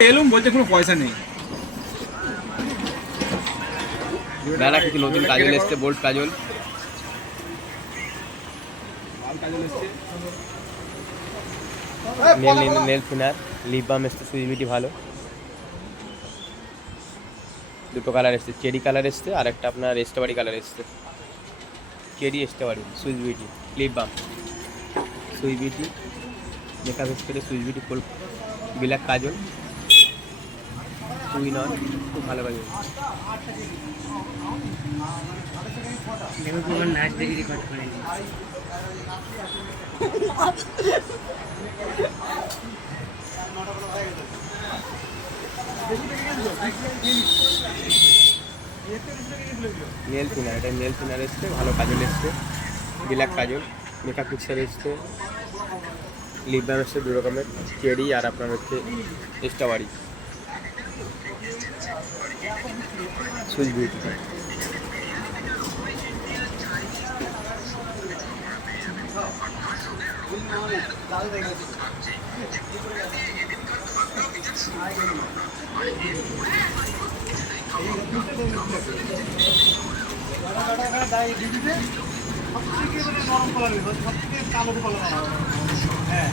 এলুম বলছে কোনো পয়সা নেই। মেলা কিছু নতুন কাজল এসছে, বোল্ড কাজল। নেল থিনার, লিপ বাম এসছে, সুইচ বিউটি ভালো। দুটো কালার এসছে, চেরি কালার এসছে আর একটা আপনার স্ট্রবেরি কালার এসছে। Cherry strawberry, Swiss Beauty, lip balm, Swiss Beauty, makeup spray, Swiss Beauty, full black kajal, twin on, খুব ভালো কাজল। নাচ দেখি রেকর্ড করে নেল থিনার, এটা নেল থিনার এসছে, ভালো কাজল এসছে, ব্ল্যাক কাজল, মেকআপ পিক্সার এসছে, লিপ বাম এসছে দু রকমের, চেরি আর আপনার হচ্ছে স্ট্রবেরি, সুইচ বিউটি। নরম কালার সবথেকে কালো কালার। হ্যাঁ